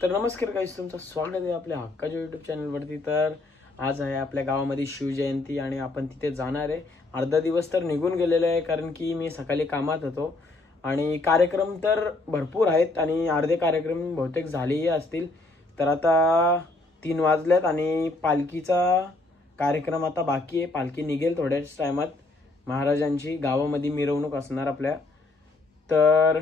तर नमस्कार गाईस, तुमचं स्वागत आहे आपल्या हक्काच्या यूट्यूब चॅनलवरती। तर आज आहे आपल्या गावामध्ये शिवजयंती आणि आपण तिथे जाणार आहे। अर्धा दिवस तर निघून गेलेला आहे, कारण की मी सकाळी कामात होतो आणि कार्यक्रम तर भरपूर आहेत आणि अर्धे कार्यक्रम बहुतेक झालेही असतील। तर आता 3 वाजलेत आणि पालखीचा कार्यक्रम आता बाकी आहे। पालखी निघेल थोड्याच टायमात, महाराजांची गावामध्ये मिरवणूक असणार आपल्या। तर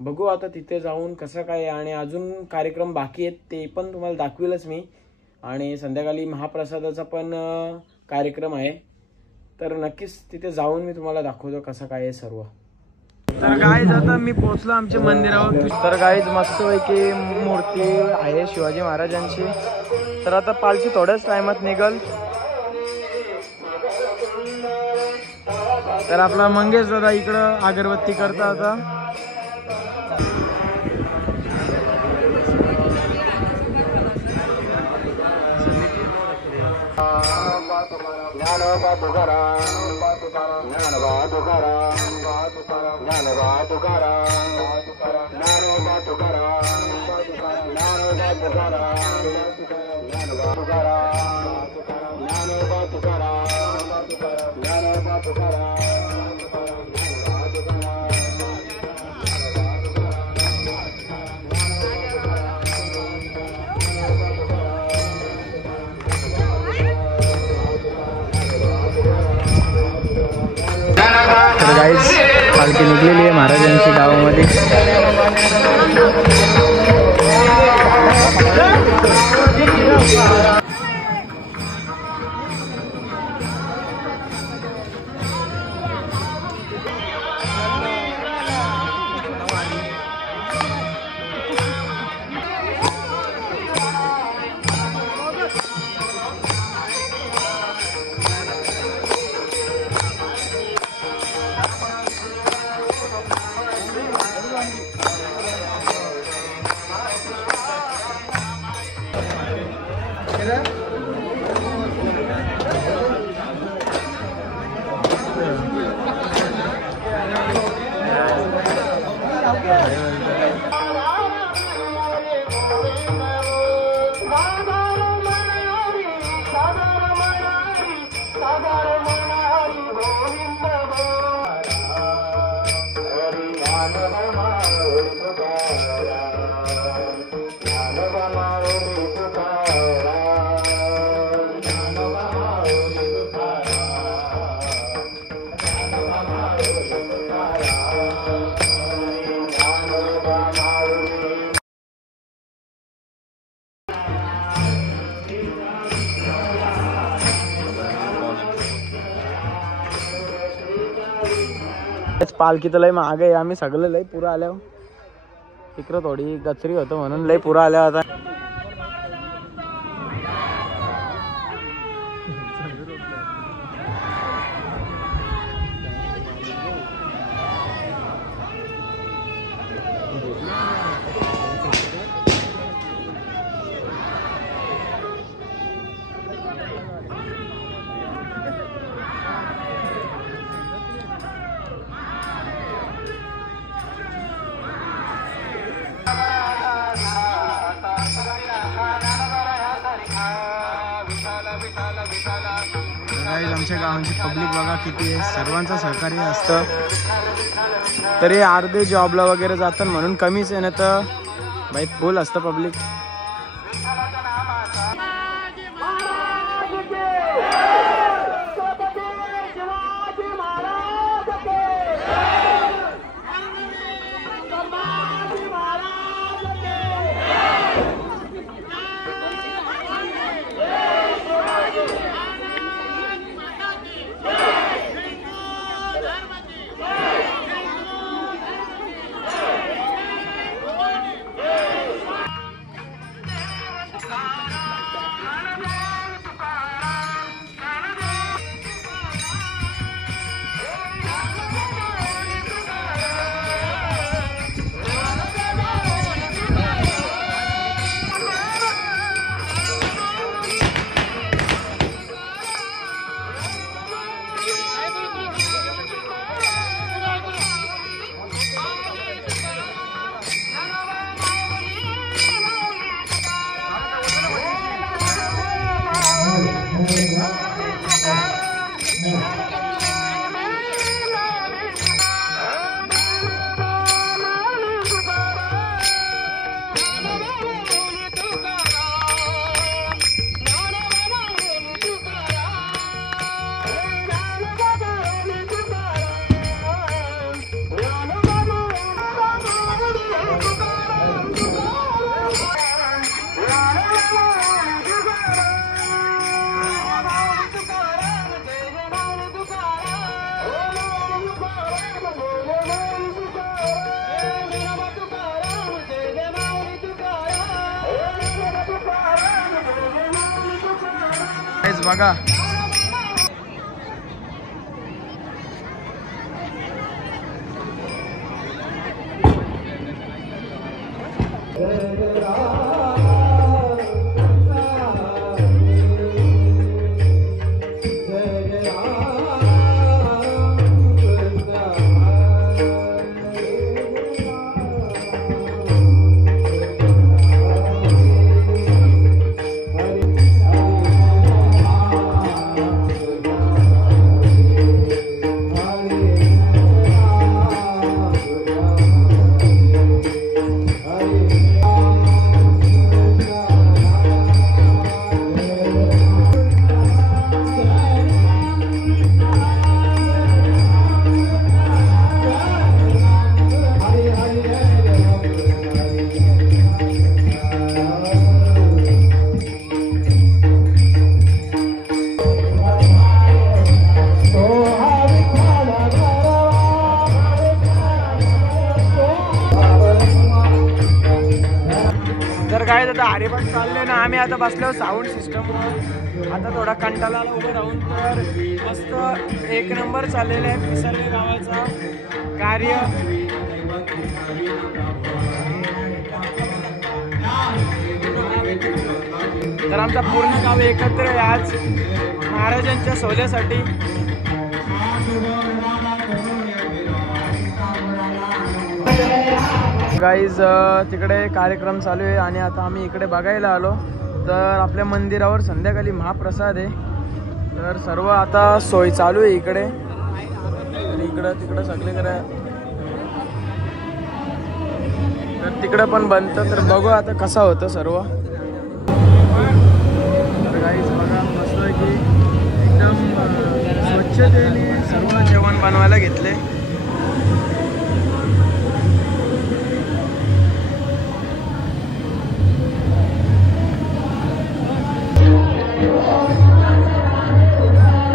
बघू आता तिथे जाऊन कसं काय, आणि अजून कार्यक्रम बाकी आहेत ते पण तुम्हाला दाखवेलच मी। आणि संध्याकाळी महाप्रसादाचा पण कार्यक्रम आहे, तर नक्कीच तिथे जाऊन मी तुम्हाला दाखवतो कसं काय आहे सर्व। तर गाईज आता मी पोहोचलो आमच्या मंदिरावर। तर गाईज मस्तपैकी मूर्ती आहे शिवाजी महाराजांची। तर आता पालखी थोड्याच टायमात निघल। तर आपला मंगेश दादा इकडं अगरबत्ती करता आता। गाइस पालखी निघलेली आहे महाराजांची गावामध्ये। पालखी तर लय महाग आहे, आम्ही सगळं लय पुरा आल्यावर तिकडं थोडी गचरी होतं म्हणून लय पुरा आल्या आता। आमच्या गावांची पब्लिक बघा किती आहे, सर्वांचं सहकार्य असतं। तरी अर्धे जॉबला वगैरे जातात म्हणून कमीच आहे, ना तर भाई फुल असतं पब्लिक। बघा. काय आता हरिपाठ चालले ना. आम्ही आता बसलो साऊंड सिस्टमवर. आता थोडा कंटाळा उभं राहून तर मस्त एक नंबर चाललेला आहे पिसर्वे गावाचा कार्य. तर आमचा पूर्ण गाव एकत्र आहे आज महाराजांच्या सोहळ्यासाठी. गाईज तिकडे कार्यक्रम चालू आहे आणि आता आम्ही इकडे बघायला आलो. तर आपल्या मंदिरावर संध्याकाळी महाप्रसाद आहे. तर सर्व आता सोय चालू आहे इकडे. तर इकडं तिकडं सगळीकडे. तर तिकडं पण बनतं. तर बघू आता कसं होतं सर्व. तर गाईज बघा मस्त आहे की एकदम स्वच्छतेने सर्व जेवण बनवायला घेतले.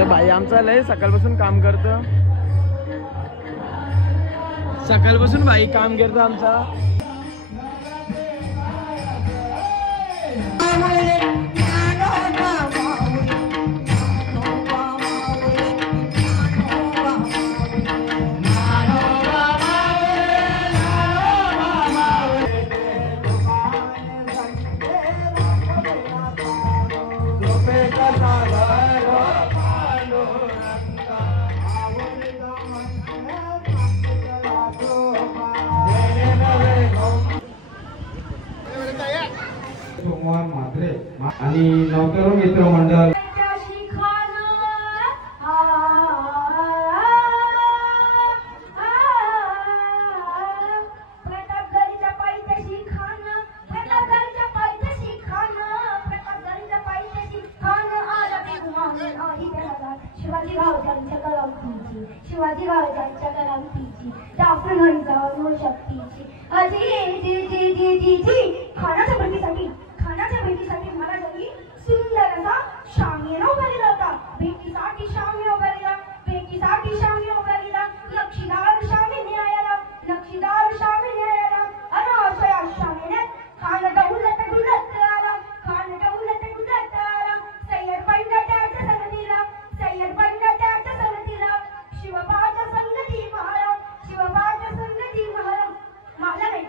भाई आमचा लय सकाळपासून काम करतो. सकाळपासून भाई काम करतो आमचा. आणि नवतरुण मित्र मंडळ शिवाजी राजांच्या कलांतीची जाफर जाऊन शक्तीची खानाच्या भेटीसाठी महाराजांनी सुंदर असा शामियाना उभारलेला होता. भेटीसाठी शामियाना उभारलेला नक्षीदार शामियाने आला आणि अशा या शामियान्यात खान डुलत आला. सय्यद बनला त्याच्या संगतीला शिवबाच्या संगती महाराज मला नाही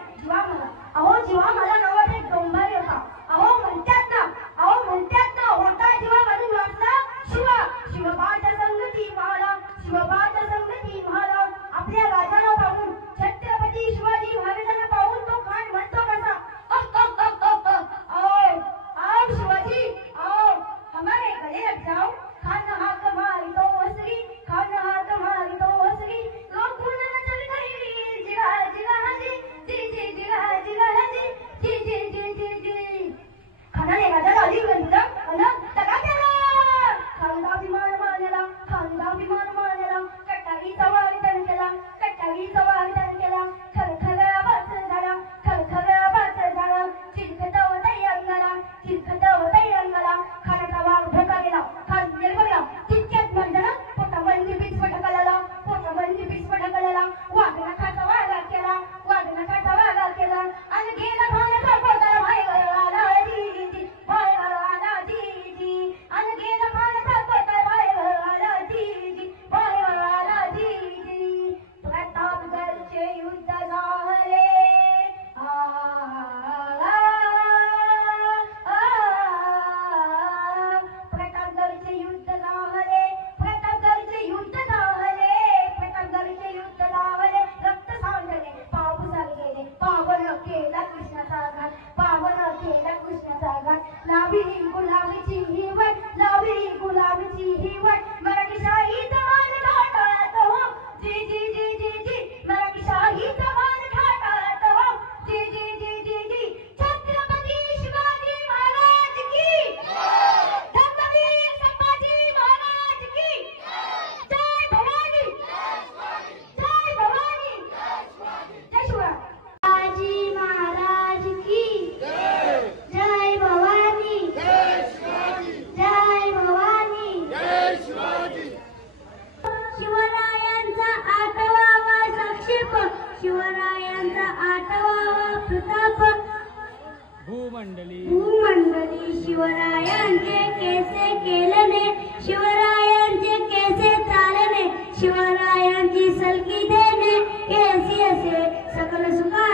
भूमंडली शिवरायांचे केसे केलने, शिवरायांचे केसे चालणे, शिवरायांची सलकी देणे, केसी असे सकल सुखा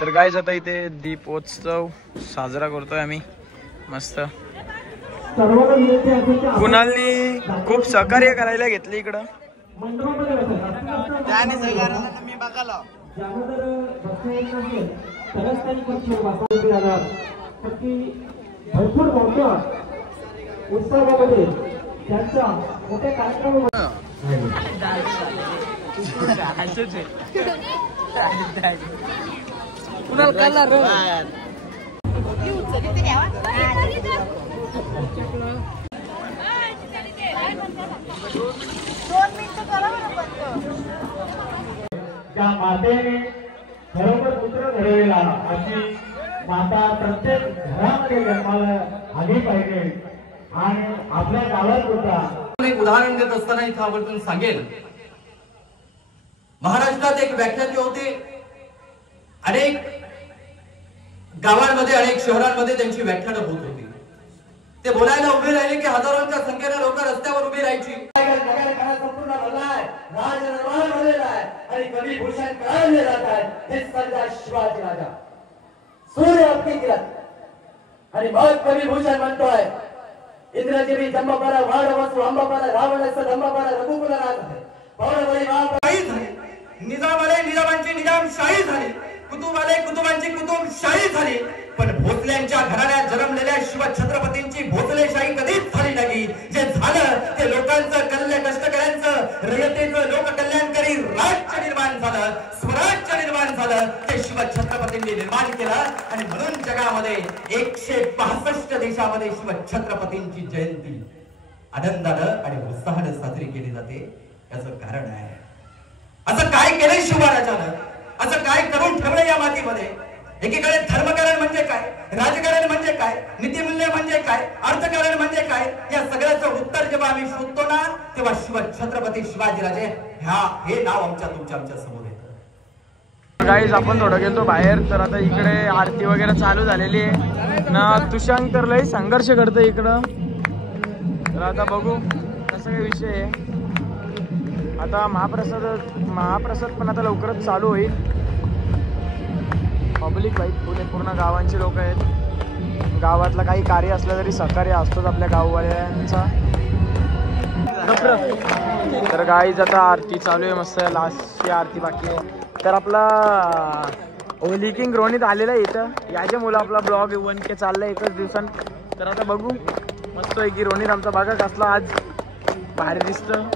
तर गाईज आता इथे दीपोत्सव साजरा करतोय आम्ही मस्त. कुणालनी खूप सहकार्य करायला घेतले इकडं. त्याने सहकार्याला मी बघायला भरपूर मोठ्या उत्सवामध्ये त्यांचा मोठ्या कार्यक्रम त्या मातेने खरोखर पुत्र घडविला अशी माता प्रत्येक घरामध्ये जन्माला आली पाहिजे. आणि आपल्या गावात सुद्धा एक उदाहरण देत असताना इथं आवर्जून सांगेल, महाराष्ट्रात एक व्याख्याते होते. अनेक गावांमध्ये अनेक शहरांमध्ये त्यांची व्याख्यानं होत होती. ते बोलायला उभे राहिले की हजारोंच्या संख्येने लोक रस्त्यावर उभी राहायची. संपूर्ण भरलाय, राजनिर्माण झालेला आहे आणि कवी भूषण कळवले जात आहे. हे सर्जा शिवाजी राजा सूर्य अप्पी किरण आणि मग कवी भूषण म्हणतोय, इंद्रजीवी जन्मपाला वाढ वसू अंबापाला रावणस धम्मपाला रघुकुल राज पौरवळी शाही झाली. निजामाले निजामांची निजामशाही झाली, कुतुबाले कुतुबांची कुतुबशाही झाली. पण भोसल्यांच्या घराण्यात जन्मलेल्या शिवछत्रपतींची भोसलेशाही कधीच झाली नाही. जे झालं ते लोकांचं कल्याण, कष्टकऱ्यांचं रयतेचं लोककल्याणकारी राज्य निर्माण झालं, स्वराज्य निर्माण झालं. ते शिवछत्रपतींनी निर्माण केलं आणि म्हणून जगामध्ये 165 देशामध्ये शिवछत्रपतींची जयंती आनंदानं आणि उत्साहानं साजरी केली जाते. याचं कारण आहे, असं काय केलंय शिवराजानं याच्यामध्ये. एकीकडे धर्मकारण म्हणजे काय, राजकारण म्हणजे काय, नीतिमूल्य म्हणजे काय, अर्थकारण म्हणजे काय, या सगळ्याचं उत्तर जेव्हा आम्ही शोधतो ना तेव्हा छत्रपती शिवाजीराजे हे नाव आमच्या समोर येतं. गाईज आपण थोडं गेलो बाहेर, तर आता इकडे आरती वगैरे चालू झालेली आहे ना. तुषांक तर लई संघर्ष करतो इकडं, तर आता बघू कसं काय विषय आहे. आता महाप्रसाद पण आता लवकरच चालू होईल. पब्लिक बाईक पूर्ण गावांची लोक आहेत. गावातलं काही कार्य असलं तरी सहकार्य असतोच आपल्या गाववाल्यांचा. तर गाईज आता आरती चालू आहे, मस्त लास्टची आरती बाकी आहे. तर आपला ओली किंग रोनित आलेला आहे इथं. याच्या मुलं आपला ब्लॉग 1K चाललाय एकच दिवसांत. तर आता बघू मस्त आहे की रोनित आमचा बघा कसला आज भारी दिसतं.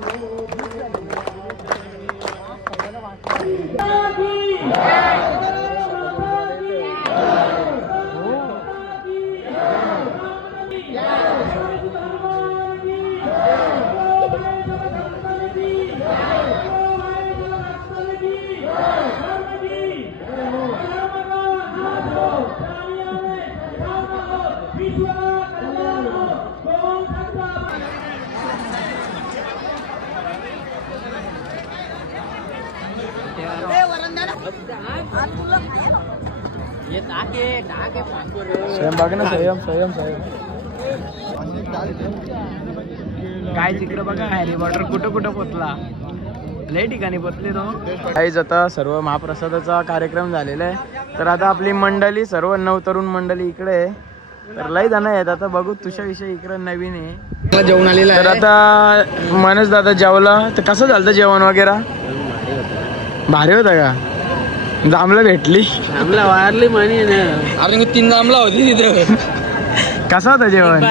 बघ ना स्वयं काय तिकडे बघा हॅरी पॉटर कुठं पोचला, लय ठिकाणी पोचले तो. काहीच आता सर्व महाप्रसादाचा कार्यक्रम झालेला आहे. तर आता आपली मंडळी सर्व 9 तरुण मंडळी इकडे आहे. तर लय जण आहेत. आता बघू तुझ्याविषयी इकडे नवीन आहे जेवण आलेलं आहे. तर आता मनोज दादा जेवला, तर कसं झालं जेवण वगैरे? भारी होता का? जांभळं भेटली, वारली म्हणे अरे 3 जांभळा होती तिथे. कसा होता जेवण?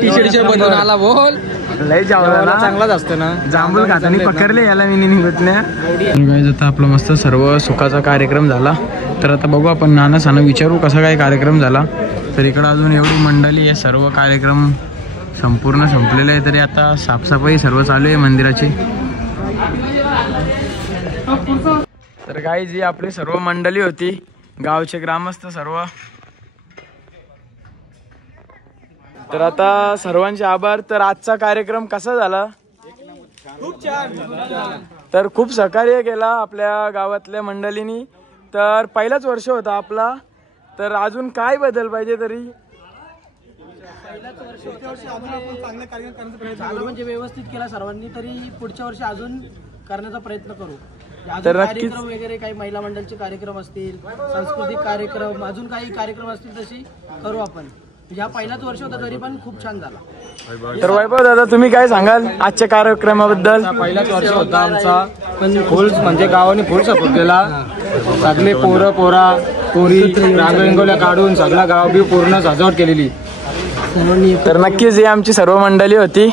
टी शर्ट बनवून आला बोल, लय जेवला चांगलाच असतं ना. जांभूळ खातानी पकडले याला मी निघत नाही. आता आपला मस्त सर्व सुखाचा कार्यक्रम झाला. तर आता बघू आपण नाना साना विचारू कसा काय कार्यक्रम झाला. तर इकडं अजून एवढी मंडळी आहे, सर्व कार्यक्रम संपूर्ण संपलेला आहे. तरी आता साफसफाई सर्व चालू आहे मंदिराची. तर गाईज ही आपली सर्व मंडळी होती, गावचे ग्रामस्थ सर्व. तर आता सर्वांचे आभार. तर आजचा कार्यक्रम कसा झाला? खूप छान. तर खूप सहकार्य केला आपल्या गावातल्या मंडळींनी. तर पहिलाच वर्ष होता आपला, तर अजून काय बदल पाहिजे तरी? म्हणजे व्यवस्थित केला सर्वांनी, तरी पुढच्या वर्षी अजून करण्याचा प्रयत्न करू. तर कार्यक्रम वगैरे काही महिला मंडळचे कार्यक्रम असतील, सांस्कृतिक कार्यक्रम, अजून काही कार्यक्रम असतील तशी करू आपण. ह्या पहिलाच वर्ष होता तरी पण खूप छान झाला. तर वैभव दादा तुम्ही काय सांगाल आजच्या कार्यक्रमाबद्दल? पहिलाच वर्ष होता आमचा, पण फुल म्हणजे गावाने फुल सपोर्ट केला. सगळे पोरा पोरी रांगोळ्या काढून सगळा गाव बी पूर्ण सजावट केलेली. तर नक्कीच ही आमची सर्व मंडळी होती.